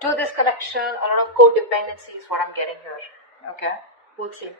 to this connection, a lot of codependency is what I'm getting here. Okay, we'll see.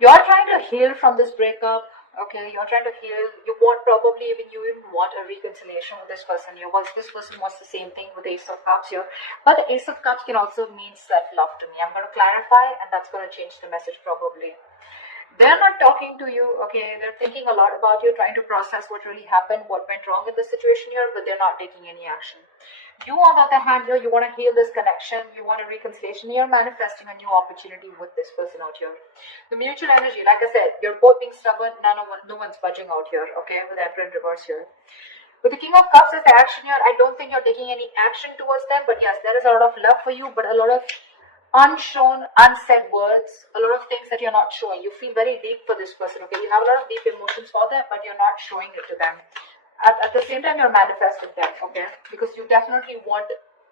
You're trying to heal from this breakup. Okay, you're trying to heal. You want probably even want a reconciliation with this person. This person wants the same thing with the Ace of Cups here. But the Ace of Cups can also mean self-love to me. I'm going to clarify, and that's going to change the message probably. They're not talking to you, okay? They're thinking a lot about you, trying to process what really happened, what went wrong in the situation here, but they're not taking any action. You, on the other hand, here, you want to heal this connection, you want a reconciliation, you're manifesting a new opportunity with this person out here. The mutual energy, like I said, you're both being stubborn, no one's budging out here, okay, with the Emperor in reverse here. With the King of Cups as the action here, I don't think you're taking any action towards them, but yes, there is a lot of love for you, but a lot of unshown, unsaid words, a lot of things that you're not showing. You feel very deep for this person, okay? You have a lot of deep emotions for them, but you're not showing it to them. At the same time, you're manifesting them, okay? Because you definitely want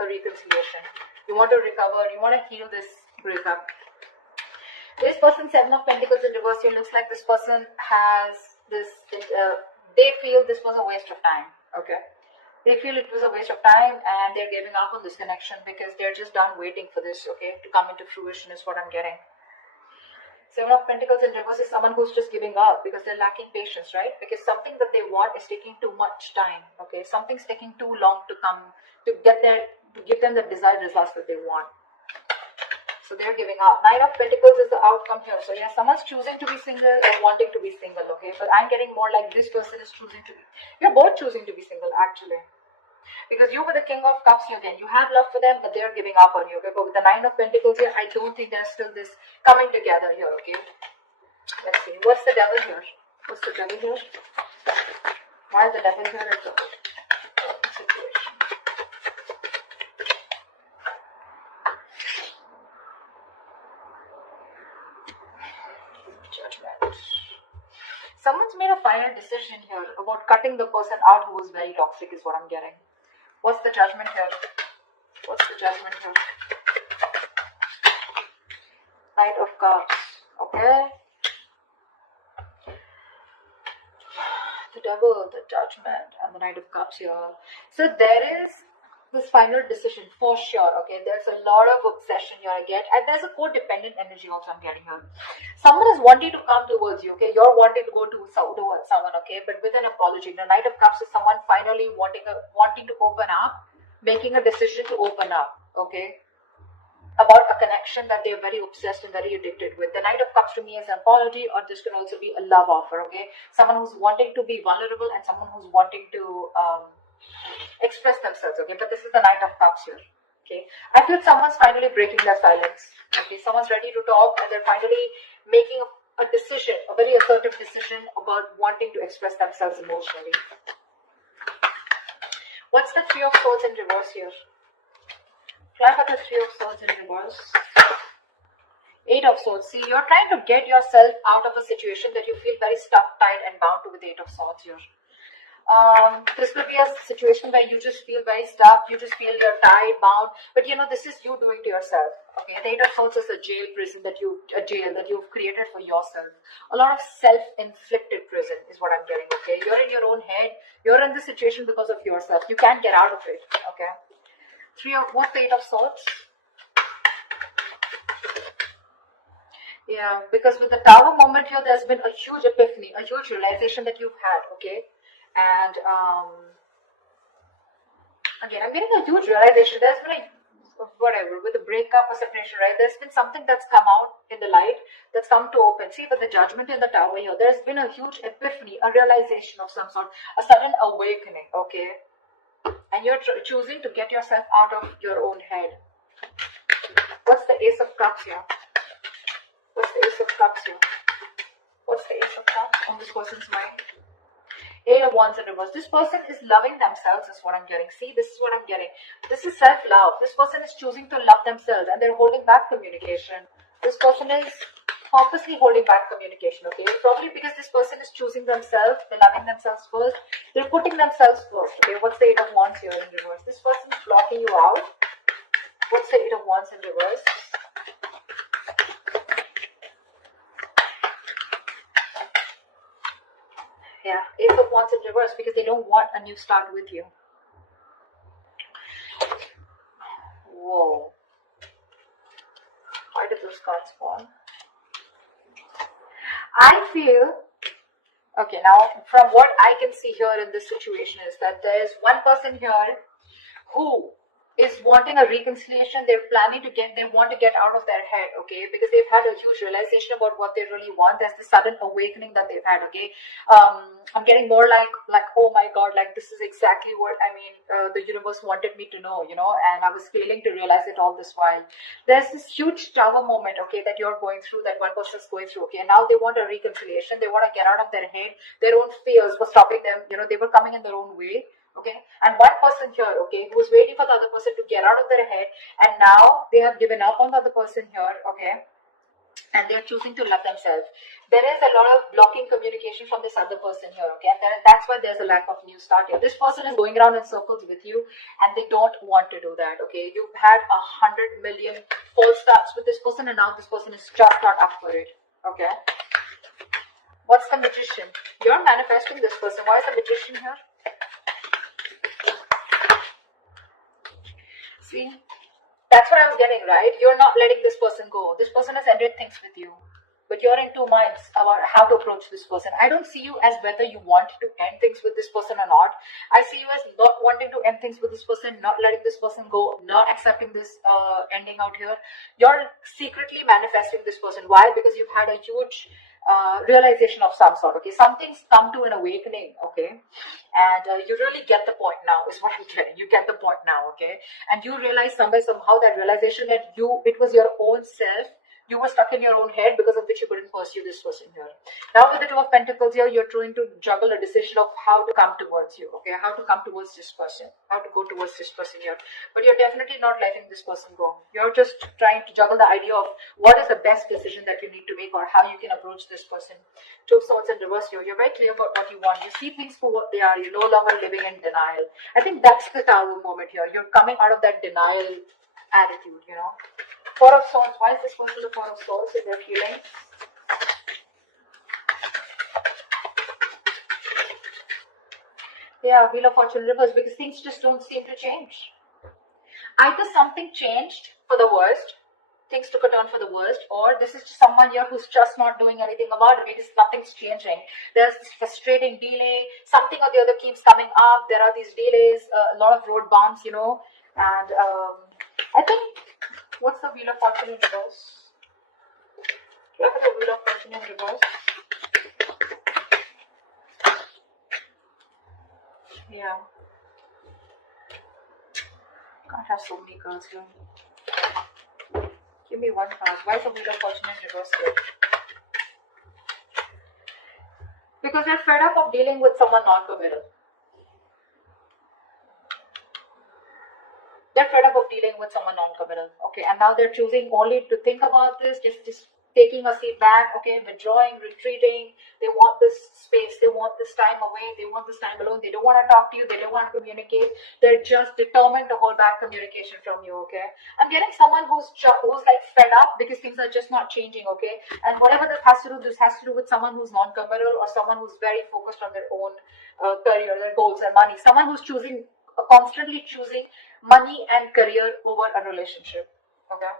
a reconciliation. You want to recover. You want to heal this breakup. This person, Seven of Pentacles in reverse here, looks like this person has this, they feel this was a waste of time, okay? They feel it was a waste of time and they're giving up on this connection because they're just done waiting for this, okay, to come into fruition is what I'm getting. Seven of Pentacles in reverse is someone who's just giving up because they're lacking patience, right? Because something that they want is taking too much time, okay? Something's taking too long to come, to give them the desired results that they want. So they're giving up. Nine of Pentacles is the outcome here. So yeah, someone's choosing to be single and wanting to be single, okay? But I'm getting more like this person is choosing to be, you're both choosing to be single actually. Because you with the King of Cups here, again, you have love for them, but they're giving up on you, okay? But with the Nine of Pentacles here, I don't think there's still this coming together here, okay? Let's see. What's the Devil here? What's the Devil here? Why is the Devil here as the situation? Judgment. Someone's made a final decision here about cutting the person out who was very toxic is what I'm getting. What's the Judgment here? What's the Judgment here? Knight of Cups. Okay. The Devil, the Judgment, and the Knight of Cups here. So there is this final decision for sure, okay? There's a lot of obsession here I get, and there's a codependent energy also I'm getting here. Someone is wanting to come towards you, okay? You're wanting to go towards someone, okay? But with an apology. The Knight of Cups is someone finally wanting to open up, making a decision to open up, okay? About a connection that they're very obsessed and very addicted with. The Knight of Cups to me is an apology, or this can also be a love offer, okay? Someone who's wanting to be vulnerable and someone who's wanting to express themselves, okay? But this is the Knight of Cups here, okay? I feel someone's finally breaking their silence, okay? Someone's ready to talk and they're finally making a decision, a very assertive decision about wanting to express themselves emotionally. What's the Three of Swords in reverse here? Fly for the Three of Swords in reverse. Eight of Swords. See, you're trying to get yourself out of a situation that you feel very stuck, tied, and bound to with the Eight of Swords here. This will be a situation where you just feel very stuck, you just feel you're tied, bound, but you know, this is you doing to yourself, okay? The Eight of Swords is a jail that you've created for yourself. A lot of self-inflicted prison is what I'm getting, okay? You're in your own head, you're in this situation because of yourself, you can't get out of it, okay? What's the Eight of Swords? Yeah, because with the Tower moment here, there's been a huge epiphany, a huge realization that you've had, okay? And again, I'm getting a huge realization. There's been with the breakup or separation, right? There's been something that's come out in the light, that's come to open. See, with the Judgment in the Tower here, there's been a huge epiphany, a realization of some sort, a sudden awakening, okay? And you're choosing to get yourself out of your own head. What's the Ace of Cups here? What's the Ace of Cups here? What's the Ace of Cups on this person's mind? Eight of Wands in reverse. This person is loving themselves is what I'm getting. See, this is what I'm getting. This is self-love. This person is choosing to love themselves and they're holding back communication. This person is purposely holding back communication, okay? Probably because this person is choosing themselves, they're loving themselves first, they're putting themselves first, okay? What's the Eight of Wands here in reverse? This person is blocking you out. What's the Eight of Wands in reverse? Yeah, Ace of Wands in reverse because they don't want a new start with you. Whoa. Why did those cards fall? I feel, okay, now from what I can see here in this situation is that there is one person here who is wanting a reconciliation. They're planning to they want to get out of their head, okay, because they've had a huge realization about what they really want. There's the sudden awakening that they've had, okay. I'm getting more like, oh my god, like this is exactly what I mean, the universe wanted me to know, and I was failing to realize it all this while. There's this huge tower moment, okay, that you're going through, that one person's going through, okay, and now they want a reconciliation. They want to get out of their head. Their own fears were stopping them, they were coming in their own way. Okay, and one person here, okay, who was waiting for the other person to get out of their head, and now they have given up on the other person here, okay, and they're choosing to love themselves. There is a lot of blocking communication from this other person here, okay, and that's why there's a lack of new start here. This person is going around in circles with you, and they don't want to do that, okay. You've had 100 million false starts with this person, and now this person is just not up for it, okay. What's the Magician? You're manifesting this person. Why is the Magician here? See, that's what I was getting, right? You're not letting this person go. This person has ended things with you, but you're in two minds about how to approach this person. I don't see you as whether you want to end things with this person or not. I see you as not wanting to end things with this person, not letting this person go, not accepting this ending out here. You're secretly manifesting this person. Why? Because you've had a huge realization of some sort, okay. Something's come to an awakening, okay, and you really get the point now is what I'm getting. You get the point now, okay, and you realize somehow that realization that it was your own self. You were stuck in your own head, because of which you couldn't pursue this person here. Now with the Two of Pentacles here, you're trying to juggle a decision of how to come towards you, okay, how to come towards this person, how to go towards this person here. But you're definitely not letting this person go. You're just trying to juggle the idea of what is the best decision that you need to make, or how you can approach this person. Two of Swords in reverse here. You're very clear about what you want. You see things for what they are. You're no longer living in denial. I think that's the Tower moment here. You're coming out of that denial attitude, Four of Swords. Why is this person the Four of Swords in their feelings? Yeah, Wheel of Fortune reverse, because things just don't seem to change. Either something changed for the worst, things took a turn for the worst, or this is just someone here who's just not doing anything about it because nothing's changing. There's this frustrating delay, something or the other keeps coming up. There are these delays, a lot of road bumps, and I think, what's the Wheel of Fortune in reverse? Do you have the Wheel of Fortune in reverse? Yeah. Can't have so many cards here. Give me one card. Why is the Wheel of Fortune in reverse here? Because they're fed up of dealing with someone non-committal. They're fed up of dealing with someone non-committal, okay, and now they're choosing only to think about this, just taking a seat back, okay, withdrawing, retreating. They want this space, they want this time away, they want this time alone. They don't want to talk to you, they don't want to communicate. They're just determined to hold back communication from you, okay. I'm getting someone who's like fed up because things are just not changing, okay, and whatever this has to do with someone who's non-committal, or someone who's very focused on their own career, their goals, their money. Someone who's constantly choosing money and career over a relationship, okay.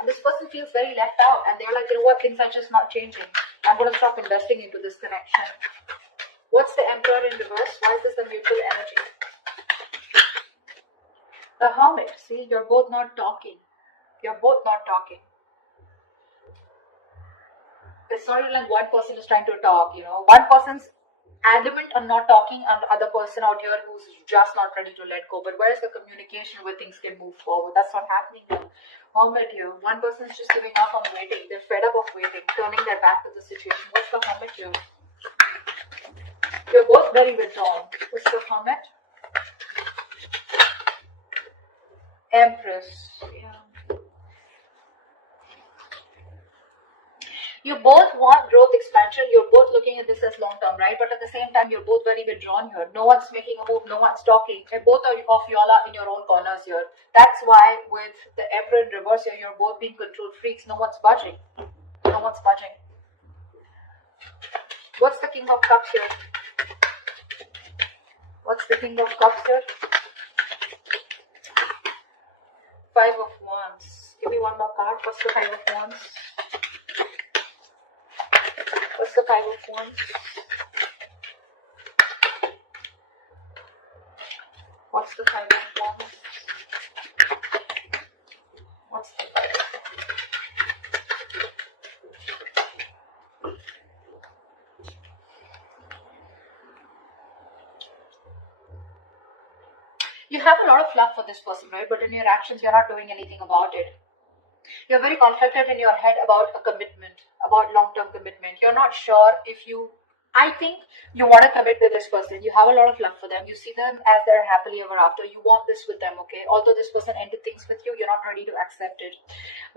And this person feels very left out, and they're like, what, things are just not changing. I'm going to stop investing into this connection. What's the Emperor in reverse? Why is this the mutual energy? The Hermit. See, you're both not talking. You're both not talking. It's not like one person is trying to talk, One person's adamant on not talking, and the other person out here who's just not ready to let go. But where is the communication where things can move forward? That's not happening here. Hermit here. One person's just giving up on waiting. They're fed up of waiting, turning their back to the situation. What's the Hermit here? You're both very withdrawn. What's the Hermit? Empress. Yeah. You both want growth, expansion. You're both looking at this as long term, right? But at the same time, you're both very withdrawn here. No one's making a move. No one's talking. And both of y'all are in your own corners here. That's why with the Emperor in reverse here, you're both being control freaks. No one's budging. No one's budging. What's the King of Cups here? What's the King of Cups here? Five of Wands. Give me one more card. What's the Five of Wands? What's the Five of Wands? What's the Five of Wands? What's the Five of Wands? You have a lot of love for this person, right? But in your actions, you're not doing anything about it. You're very conflicted in your head about a commitment, about long-term commitment. You're not sure if I think you want to commit with this person. You have a lot of love for them. You see them as they're happily ever after. You want this with them, okay? Although this person ended things with you, you're not ready to accept it.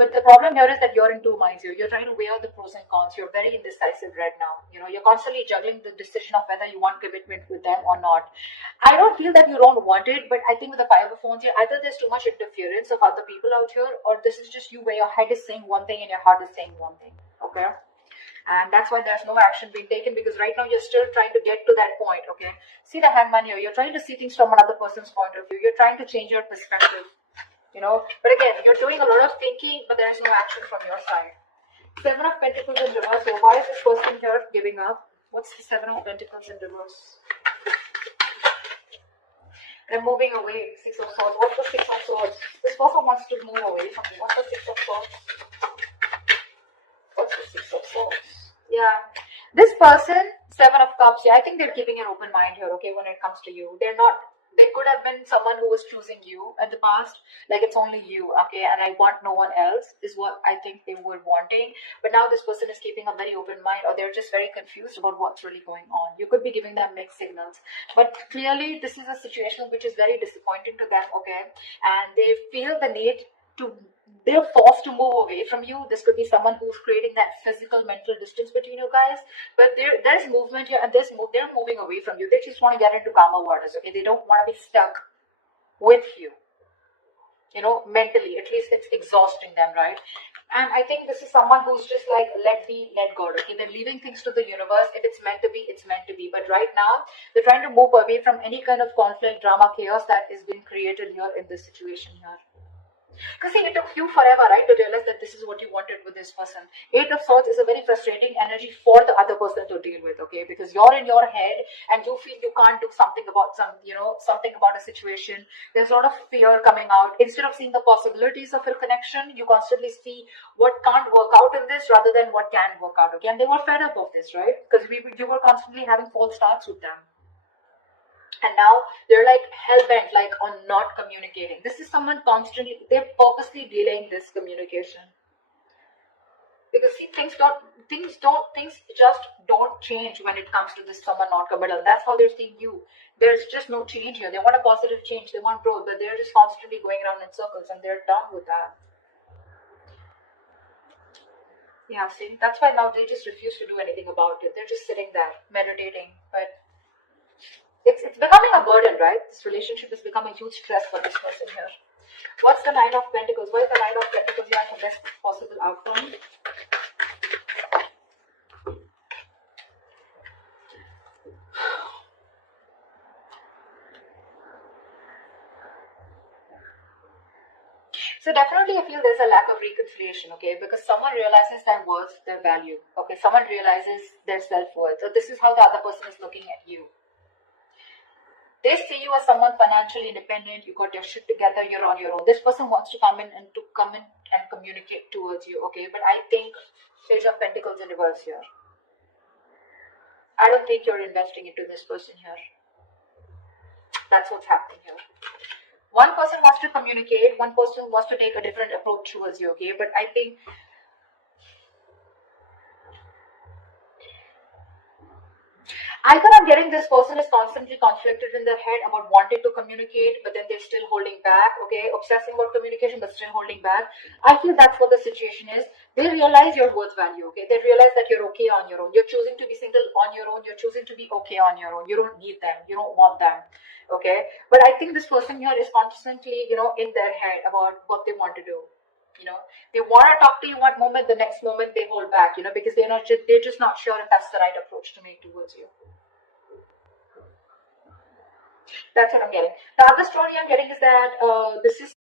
But the problem here is that you're in two minds here. You're trying to weigh out the pros and cons. You're very indecisive right now. You're constantly juggling the decision of whether you want commitment with them or not. I don't feel that you don't want it, but I think with the Five of Wands here, either there's too much interference of other people out here, or this is just you where your head is saying one thing and your heart is saying one thing, okay? And that's why there's no action being taken, because right now you're still trying to get to that point, okay? See the Hangman here. You're trying to see things from another person's point of view. You're trying to change your perspective, But again, you're doing a lot of thinking, but there's no action from your side. Seven of Pentacles in reverse. So why is this person here giving up? What's the Seven of Pentacles in reverse? They're moving away. Six of Swords. What's the Six of Swords? This person wants to move away from you. What's the Six of Swords? What's the Six of Swords? Yeah. This person, Seven of Cups, I think they're keeping an open mind here, okay, when it comes to you. They could have been someone who was choosing you in the past, like it's only you, okay, and I want no one else, is what I think they were wanting. But now this person is keeping a very open mind, or they're just very confused about what's really going on. You could be giving them mixed signals. But clearly, this is a situation which is very disappointing to them, okay, and they feel the need they're forced to move away from you. This could be someone who's creating that physical, mental distance between you guys. But there's movement here, and they're moving away from you. They just want to get into calmer waters, okay? They don't want to be stuck with you, mentally. At least it's exhausting them, right? And I think this is someone who's just like, let be, let go, okay? They're leaving things to the universe. If it's meant to be, it's meant to be. But right now, they're trying to move away from any kind of conflict, drama, chaos that is being created here in this situation here. Because see, it took you forever, right, to realize that this is what you wanted with this person. Eight of Swords is a very frustrating energy for the other person to deal with, okay? Because you're in your head and you feel you can't do something about something about a situation. There's a lot of fear coming out. Instead of seeing the possibilities of a connection, you constantly see what can't work out in this rather than what can work out, okay? And they were fed up of this, right? Because you were constantly having false starts with them. And now they're like hell-bent, like on not communicating. This is someone they're purposely delaying this communication. Because see, things just don't change when it comes to this someone not committal. That's how they're seeing you. There's just no change here. They want a positive change, they want growth, but they're just constantly going around in circles, and they're done with that. Yeah, see, that's why now they just refuse to do anything about it. They're just sitting there, meditating, but it's becoming a burden, right? This relationship has become a huge stress for this person here. What's the Nine of Pentacles? What is the Nine of Pentacles here for best possible outcome? So definitely I feel there's a lack of reconciliation, okay? Because someone realizes their worth, their value, okay? Someone realizes their self-worth. So this is how the other person is looking at you. They see you as someone financially independent. You got your shit together. You're on your own. This person wants to come in and communicate towards you. Okay, but I think Page of Pentacles in reverse here. I don't think you're investing into this person here. That's what's happening here. One person wants to communicate. One person wants to take a different approach towards you. Okay, but I think I'm getting this person is constantly conflicted in their head about wanting to communicate, but then they're still holding back, okay? Obsessing about communication, but still holding back. I feel that's what the situation is. They realize your worth value, okay? They realize that you're okay on your own. You're choosing to be single on your own. You're choosing to be okay on your own. You don't need them. You don't want them, okay? But I think this person here is constantly, in their head about what they want to do. They want to talk to you one moment, the next moment they hold back, because they're just not sure if that's the right approach to make towards you. That's what I'm getting. The other story I'm getting is that this is